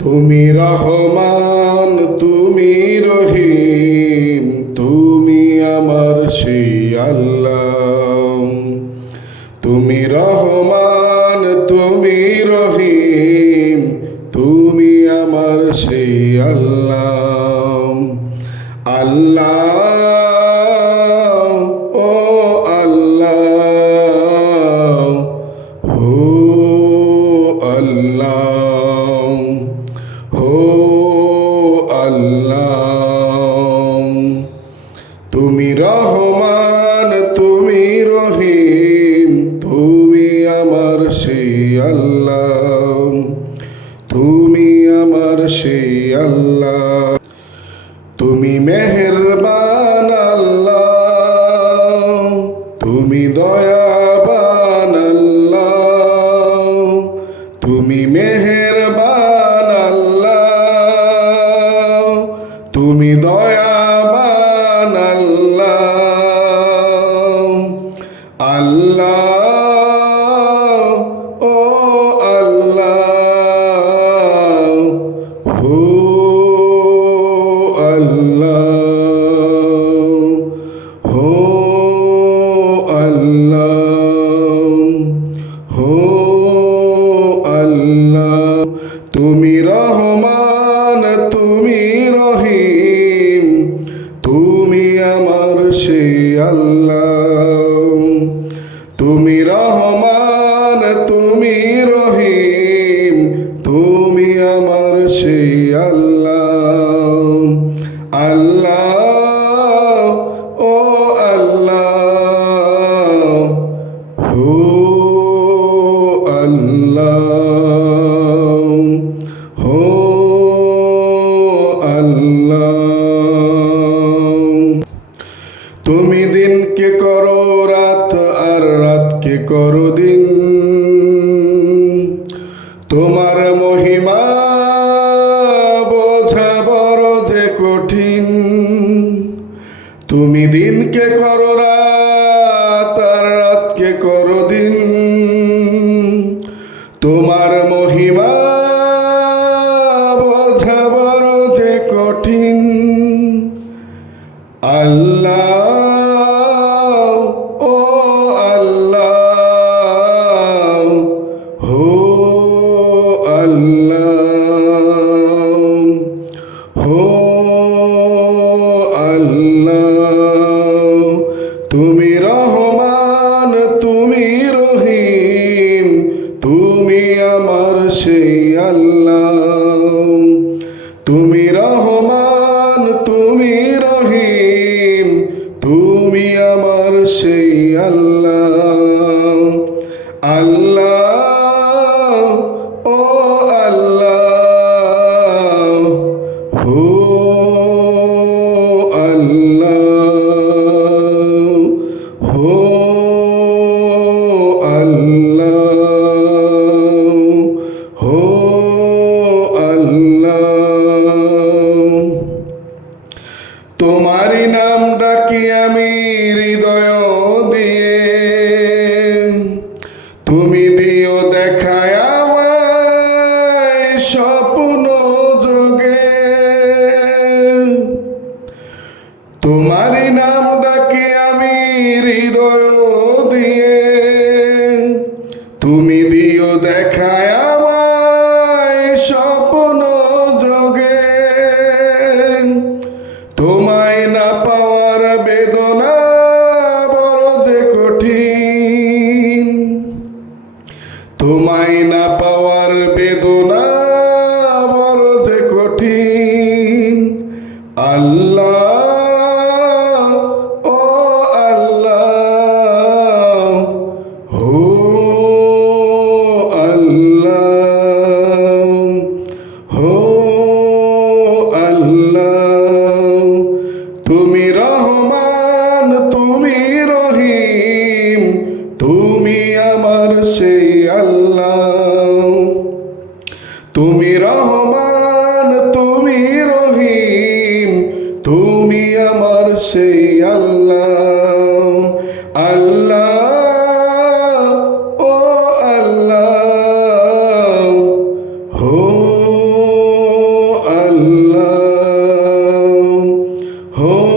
তুমি রহমান, তুমি রহিম, তুমি আমার সেই আল্লাহ। তুমি রহমান, তুমি রহিম, তুমি আমার সেই আল্লাহ। আল্লাহ, ও আল্লাহ, হো আল্লাহ, হো আল্লাহ। তুমি রহমান, তুমি রহিম, তুমি আমার সেই আল্লাহ। তুমি আমার সেই আল্লাহ। তুমি মেহেরবান আল্লাহ, তুমি দয়াবান আল্লাহ। তুমি মেহেরবান আল্লাহ, তুমি দয়াবান আল্লাহ। আল্লাহ, ও আল্লাহ, হো আল্লাহ, হো আল্লাহ, হো আল্লাহ। তুমি রহমান, তুমি রহিম, তুমি আমার সেই আল্লাহ। তুমি রহমান, তুমি রহিম, তুমি আমার সেই আল্লাহ। আল্লাহ, ও আল্লাহ, হো আল্লাহ, হো আল্লাহ। তুমি দিনকে করো রাত, আর রাতকে করো দিন। তোমার মহিমা বোঝা বড় যে কঠিন। তুমি দিনকে করো রাত, আর রাতকে করো দিন। তোমার মহিমা বোঝা বড় যে কঠিন। আল্লাহ, ও আল্লাহ, হো আল্লাহ, হো আল্লাহ। তুমি রহমান, তুমি রহিম, তুমি আমার সেই আল্লাহ। তুমি রহমান, তুমি রহিম, তুমি আমার সেই আল্লাহ। আল্লাহ, ও আল্লাহ, হো আল্লাহ, হো আল্লাহ, হো আল্লাহ। তোমারই নাম ডাকি আমি হৃদয় দিয়ে। তুমি দিও দেখায় আমায় স্বপ্ন যোগে। তোমারই নাম ডাকি আমি হৃদয় দিয়ে। তুমি দিও দেখায় আমায় স্বপ্ন যোগে। তোমায় না পাওয়ার বেদনা বড় যে কঠিন। তোমায় না পাওয়ার বেদনা বড় যে কঠিন। আল্লাহ, ও আল্লাহ, হো আল্লাহ, হো আল্লাহ। তুমি রহমান, তুমি রহিম, তুমি আমার সেই আল্লাহ। তুমি রহমান, তুমি রহিম, তুমি আমার সেই আল্লাহ। আল্লাহ, ও আল্লাহ, হো হো